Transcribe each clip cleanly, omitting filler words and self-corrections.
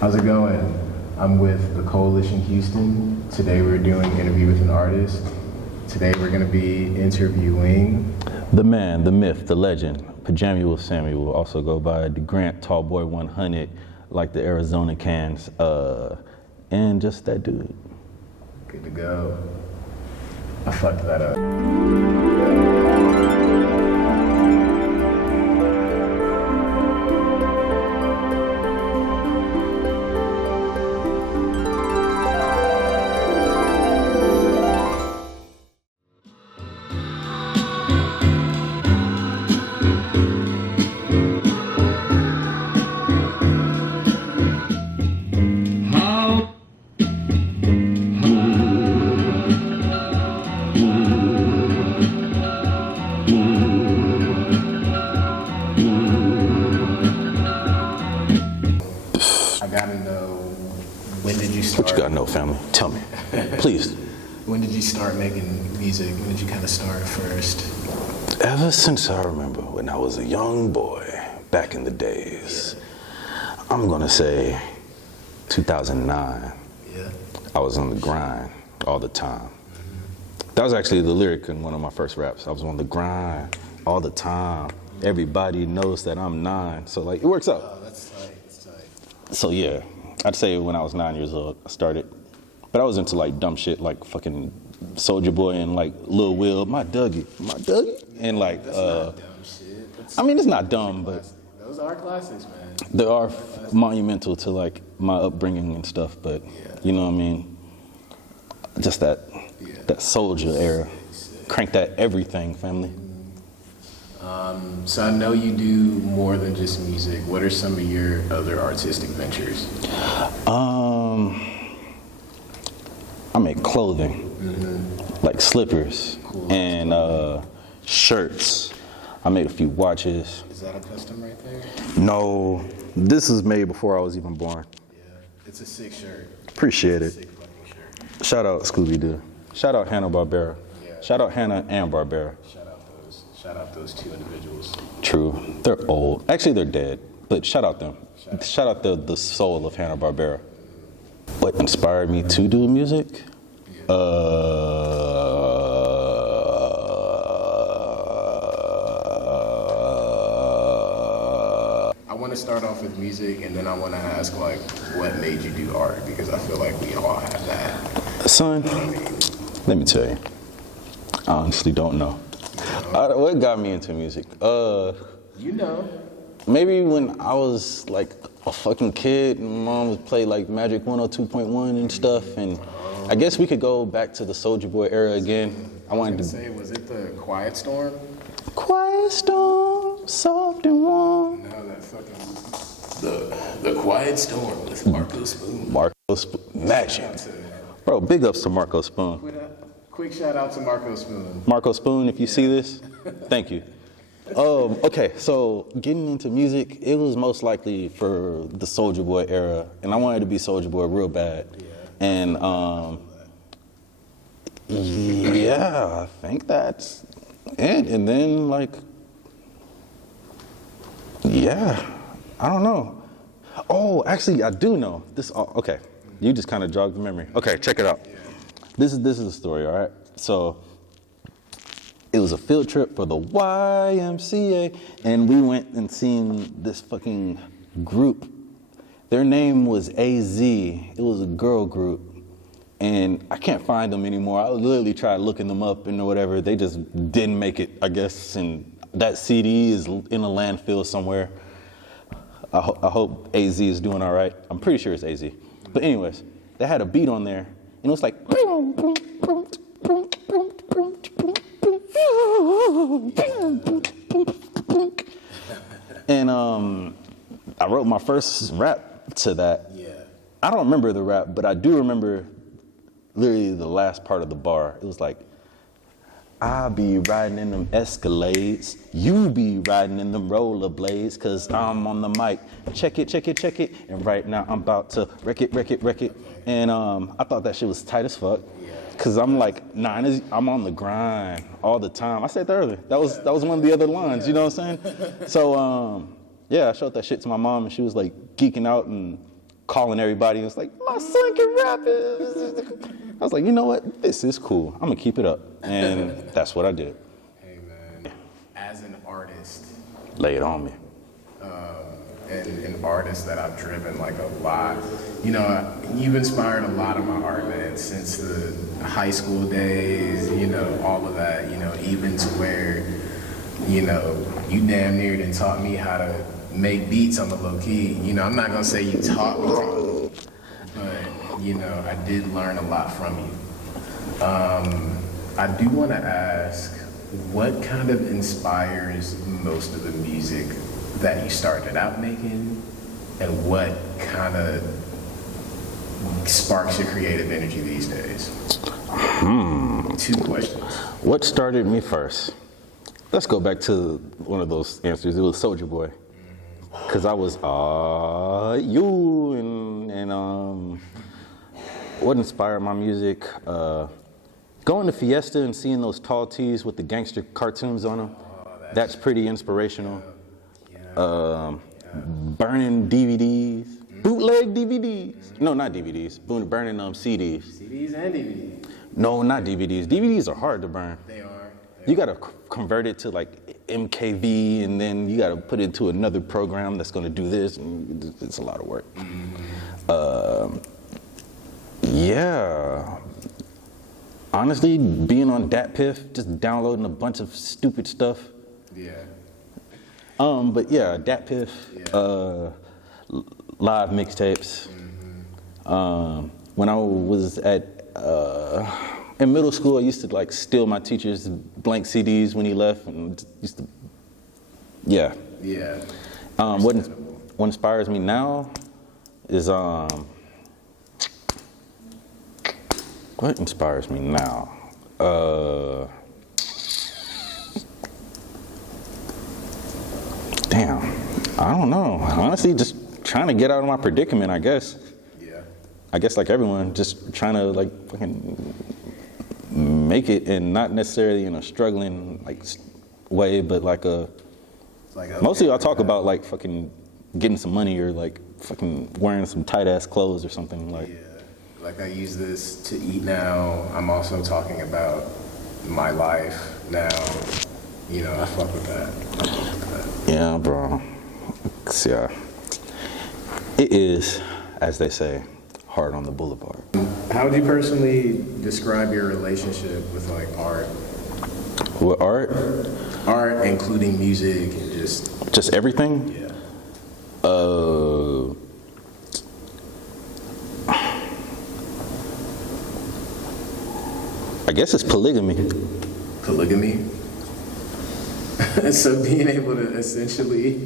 How's it going? I'm with the Coalition Houston. Today we're doing Interview with an Artist. Today we're going to be interviewing the man, the myth, the legend, Pajama Sam will also go by the Grant Tallboy 100, like the Arizona cans, and just that dude. Good to go. I fucked that up. What you gotta know, family? Tell me, please. When did you start making music? When did you kind of start first? Ever since I remember when I was a young boy, back in the days, I'm gonna say 2009. Yeah. I was on the grind all the time. That was actually the lyric in one of my first raps. I was on the grind all the time. Everybody knows that I'm 9, so like it works out. Oh, that's tight. That's tight. So yeah, I'd say when I was 9 years old, I started. But I was into like dumb shit like fucking Soulja Boy and like Lil Will, my Dougie, and like. That's not dumb shit. I mean, it's not dumb, but those are classics, man. They are monumental to like my upbringing and stuff. But you know what I mean? Just that Soulja era, crank that everything, family. So I know you do more than just music. What are some of your other artistic ventures? I make clothing, like slippers and shirts. I made a few watches. Is that a custom right there? No, this is made before I was even born. Yeah, it's a sick shirt. Appreciate it. Sick fucking shirt. Shout out Scooby-Doo. Shout out Hanna-Barbera. Yeah. Shout out Hanna and Barbera. Shout out those two individuals. True, they're old. Actually, they're dead, but shout out them. Shout out the soul of Hanna-Barbera. What inspired me to do music? I want to start off with music, and then I want to ask, like, what made you do art? Because I feel like we all have that. Son, let me tell you. I honestly don't know. What got me into music? You know. Maybe when I was like a fucking kid, and my mom would play like Magic 102.1 and stuff, and I guess we could go back to the Soulja Boy era again. I wanted to say, was it the Quiet Storm? Quiet storm, soft and warm. No, that fucking the Quiet Storm with Marco Spoon. Marco Spoon, magic. Bro, big ups to Marco Spoon. Quick shout out to Marco Spoon. Marco Spoon, if you see this, thank you. Okay, so getting into music, it was most likely for the Soulja Boy era, and I wanted to be Soulja Boy real bad. Yeah. And yeah, I think that's it. And then like, yeah, I don't know. Oh, actually, I do know this. Okay, you just kind of jogged the memory. Okay, check it out. Yeah. This is the story, all right? So it was a field trip for the YMCA, and we went and seen this fucking group. Their name was AZ. It was a girl group, and I can't find them anymore. I literally tried looking them up and whatever. They just didn't make it, I guess, and that CD is in a landfill somewhere. I hope AZ is doing all right. I'm pretty sure it's AZ. But anyways, they had a beat on there, and it was like, and I wrote my first rap to that. Yeah. I don't remember the rap, but I do remember literally the last part of the bar. It was like, I be riding in them Escalades, you be riding in them rollerblades, cause I'm on the mic, check it, and right now I'm about to wreck it, and I thought that shit was tight as fuck, cause I'm like, I'm on the grind all the time. I said that earlier, that was one of the other lines, you know what I'm saying? So, yeah, I showed that shit to my mom, and she was like geeking out, and calling everybody. It was like, my son can rap. I was like, you know what? This is cool. I'm gonna keep it up, and that's what I did. Hey man, as an artist, Lay it on me. and an artist that I've driven like a lot. You know, you've inspired a lot of my art, man, since the high school days, you know, all of that, you know, even to where, you know, you damn near done taught me how to make beats on the low key. You know, I'm not gonna say you taught me to, but, you know, I did learn a lot from you. I do wanna ask, what kind of inspires most of the music that you started out making, and what kind of sparks your creative energy these days? 2 questions. What started me first? Let's go back to one of those answers. It was Soulja Boy. Cause I was you and what inspired my music? Going to Fiesta and seeing those tall tees with the gangster cartoons on them. That's pretty inspirational. Burning DVDs, bootleg DVDs. No, not DVDs. Burning CDs. CDs and DVDs. No, not DVDs. DVDs are hard to burn. They are. You gotta convert it to like MKV, and then you gotta put it into another program that's gonna do this, and it's a lot of work. Yeah. Honestly, being on DatPiff, just downloading a bunch of stupid stuff. Yeah. But yeah, DatPiff, live mixtapes. When I was in middle school, I used to like steal my teacher's blank CDs when he left, and used to, yeah. Yeah. What inspires me now is what inspires me now? Damn, I don't know. Honestly, just trying to get out of my predicament, I guess. Yeah. I guess like everyone, just trying to like fucking make it, and not necessarily in a struggling like way, but like a. Like, okay, mostly I talk about like fucking getting some money, or like fucking wearing some tight ass clothes or something like. Yeah. Like I use this to eat now. I'm also talking about my life now. You know, I fuck with that. Yeah, bro. Yeah. It is, as they say, hard on the boulevard. How would you personally describe your relationship with like art? With art? Art, including music and just. Just everything? Yeah. I guess it's polygamy. Polygamy? So being able to essentially.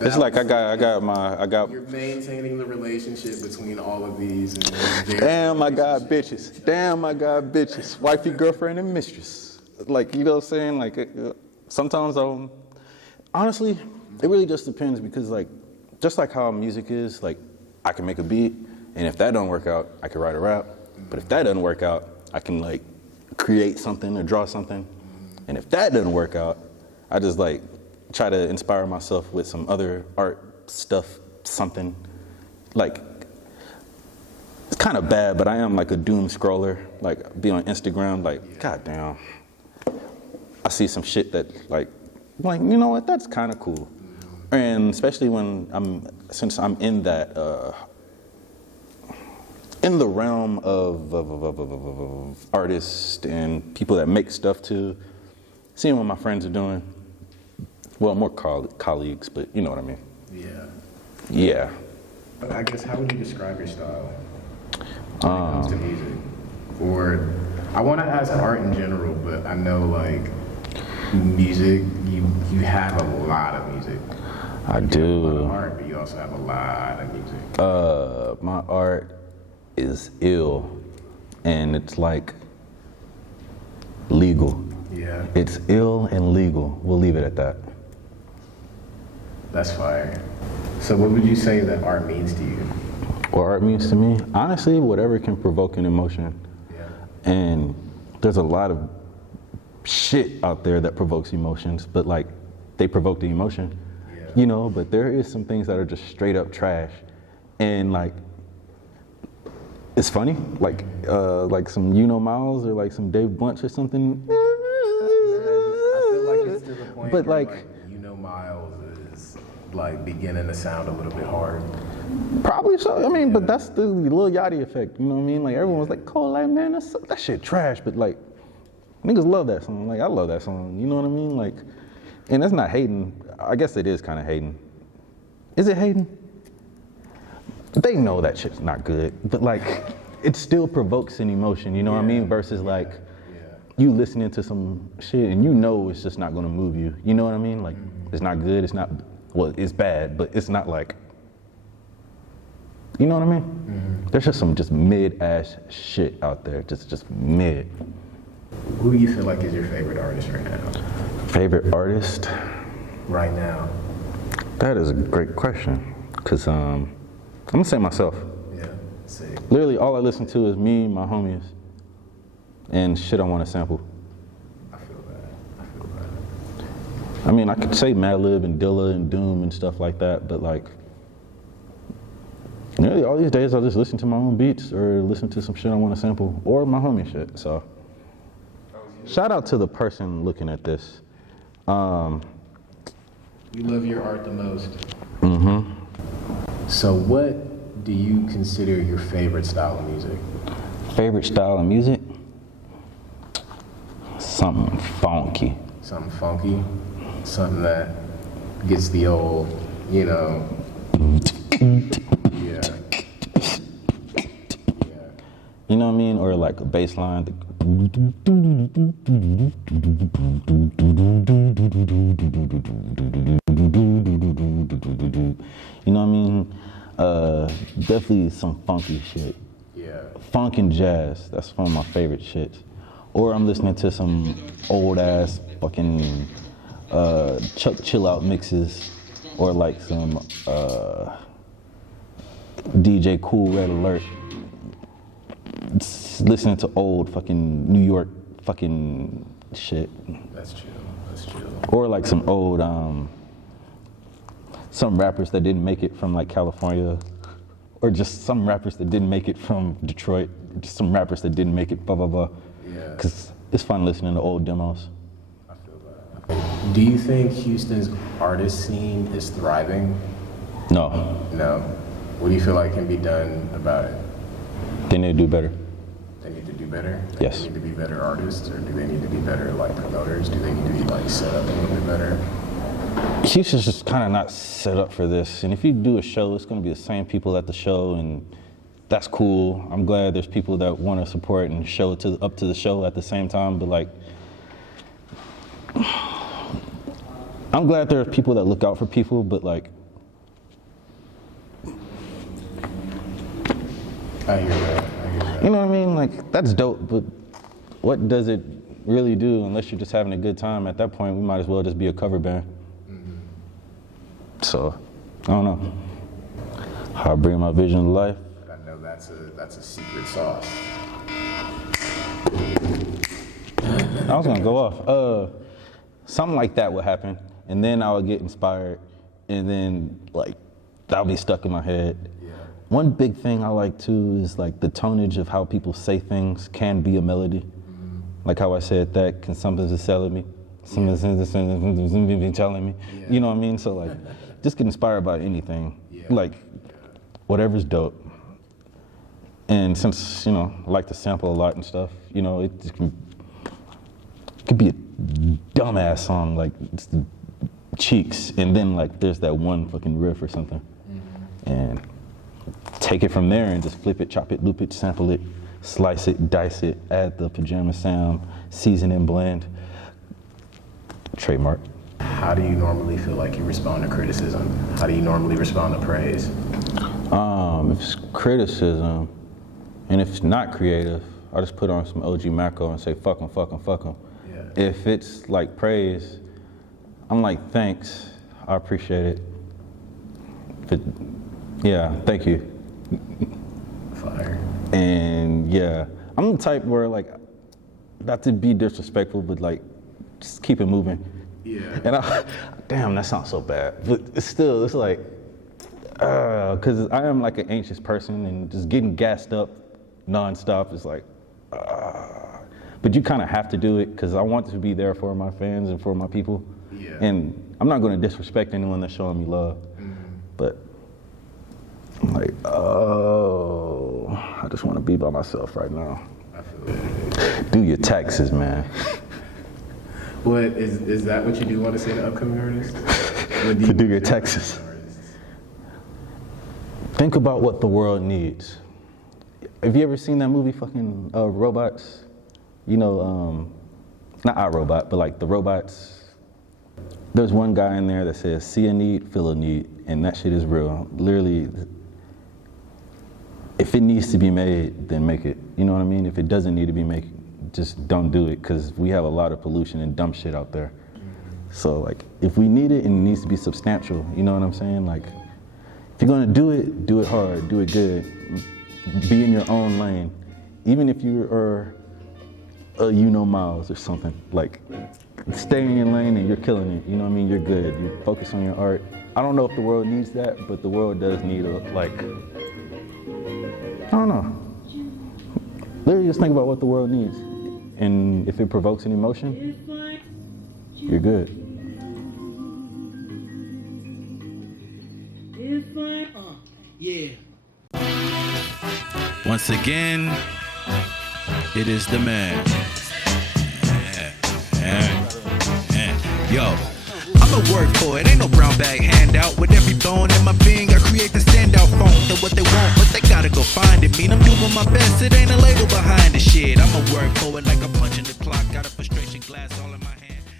It's like I got. You're maintaining the relationship between all of these. And Damn, I got bitches. Wifey, girlfriend, and mistress. Like, you know what I'm saying? Like, sometimes honestly, it really just depends, because like, just like how music is, like, I can make a beat, and if that don't work out, I can write a rap. But if that doesn't work out, I can like create something or draw something. And if that doesn't work out, I just like try to inspire myself with some other art stuff, something. Like, it's kind of bad, but I am like a doom scroller. Like, be on Instagram, like, goddamn. I see some shit that like, you know what, that's kind of cool. And especially since I'm in that, in the realm of artists and people that make stuff too, seeing what my friends are doing. Well, more colleagues, but you know what I mean. Yeah. Yeah. I guess, how would you describe your style when it comes to music? Or, I want to ask art in general, but I know like music, you have a lot of music. I do. You have a lot of art, but you also have a lot of music. My art is ill, and it's like legal. Yeah. It's ill and legal. We'll leave it at that. That's fire. So what would you say that art means to you? What art means to me? Honestly, whatever can provoke an emotion. Yeah. And there's a lot of shit out there that provokes emotions, but like, they provoke the emotion. Yeah. you know, but there is some things that are just straight up trash. And like, it's funny, like some Miles or like some Dave Bunch or something. I feel like it's to the point But where, like, Miles is like beginning to sound a little bit hard. probably so. I mean, but that's the Lil Yachty effect. You know what I mean? Like everyone's like, "Cold like man, that shit trash." But like, niggas love that song. Like I love that song. You know what I mean? Like, and that's not hating. I guess it is kind of hating. Is it hating? They know that shit's not good, but like, it still provokes an emotion. You know what I mean? Versus like, you listening to some shit and you know it's just not gonna move you. You know what I mean? Like, it's not good. It's not. Well, it's bad, but it's not like. You know what I mean? There's just some mid-ass shit out there, just mid. Who do you feel like is your favorite artist right now? Favorite artist? Right now. That is a great question, cause I'm gonna say myself. Yeah, sick. Literally, all I listen to is me, my homies, and shit I want to sample. I feel that. I mean, I could say Madlib and Dilla and Doom and stuff like that, but like, really, all these days I just listen to my own beats or listen to some shit I want to sample or my homie shit. So, shout out to the person looking at this. You love your art the most. Mm-hmm. So what do you consider your favorite style of music? Favorite style of music? Something funky. Something funky? Something that gets the old, yeah. You know what I mean? Or like a bass line. You know what I mean? Definitely some funky shit. Yeah. Funk and jazz, that's one of my favorite shits. Or I'm listening to some old ass fucking Chuck Chill Out mixes, or like some DJ Cool Red Alert. Listening to old fucking New York fucking shit. That's chill. Or like some old some rappers that didn't make it from like California, or just some rappers that didn't make it from Detroit, just some rappers that didn't make it blah blah blah. Yeah. Cause it's fun listening to old demos. I feel that. Do you think Houston's artist scene is thriving? No, No. What do you feel like can be done about it? they need to do better. They need to do better? Yes. They need to be better artists, or do they need to be better like promoters? Do they need to be like set up a little bit better? Houston's just kind of not set up for this. And if you do a show, it's going to be the same people at the show, and that's cool. I'm glad there's people that want to support and show up to the show at the same time. But like, I'm glad there are people that look out for people. But like, I hear that. you know what I mean? Like, that's dope. But what does it really do unless you're just having a good time? At that point, we might as well just be a cover band. So, I don't know how I bring my vision to life. I know that's a secret sauce. I was gonna go off. Something like that would happen, and then I would get inspired, and then like that'll be stuck in my head. Yeah. One big thing I like too is like the tonage of how people say things can be a melody. Like how I said that, can something just tell me? Something telling me. Yeah. You know what I mean? So like, just get inspired by anything. Yeah. Like, whatever's dope. And since, I like to sample a lot and stuff, it could be a dumbass song like it's the Cheeks, and then like there's that one fucking riff or something. And take it from there and just flip it, chop it, loop it, sample it, slice it, dice it, add the Pajama Sam, season and blend. Trademark. How do you normally feel like you respond to criticism? How do you normally respond to praise? If it's criticism, and if it's not creative, I just put on some OG Macko and say, fuck 'em, fuck 'em, fuck 'em. Yeah. If it's like praise, I'm like, thanks, I appreciate it. Yeah, thank you. Fire. And yeah, I'm the type where like, not to be disrespectful, but like, just keep it moving. Yeah. And damn, that sounds so bad. But it's still, it's like, because I am like an anxious person, and just getting gassed up nonstop is like, but you kind of have to do it because I want to be there for my fans and for my people. Yeah. And I'm not going to disrespect anyone that's showing me love, but I'm like, I just want to be by myself right now. I feel it. Do your taxes, man. What is that what you do want to say to upcoming artists? What To do your taxes. Think about what the world needs. Have you ever seen that movie, fucking Robots? You know, not iRobot, but like the robots. There's one guy in there that says, see a need, feel a need, and that shit is real. Literally, if it needs to be made, then make it. You know what I mean? If it doesn't need to be made, just don't do it, because we have a lot of pollution and dumb shit out there. So like, if we need it and it needs to be substantial, you know what I'm saying? Like, if you're gonna do it hard, do it good. Be in your own lane. Even if you are Miles or something, like, stay in your lane and you're killing it, you know what I mean? You're good, you focus on your art. I don't know if the world needs that, but the world does need I don't know. Literally just think about what the world needs. And if it provokes an emotion, you're good. Yeah. Once again, it is the man. Yo, I'ma work for it, ain't no brown bag handout. With every bone in my being, I create the standout phone. They're what they want, but they gotta go find it. Mean I'm doing my best, it ain't a label behind the shit. I'ma work for it like a punch in the clock. Got a frustration glass all